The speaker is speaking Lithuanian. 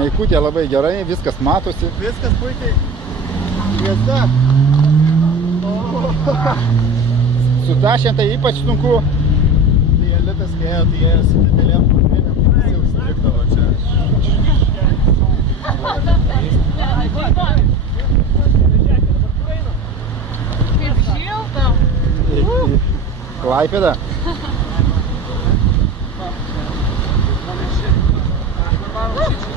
Maikutė labai gerai, viskas matosi. Viskas puikiai. Šviesa. Su tašiant tai ypač sunku. Tai elitas kėjo, tai jie su didelėm kurminėm visi užstrikdavo čia. Kaip šilta. Į Klaipėdą. Kur varom šį čia?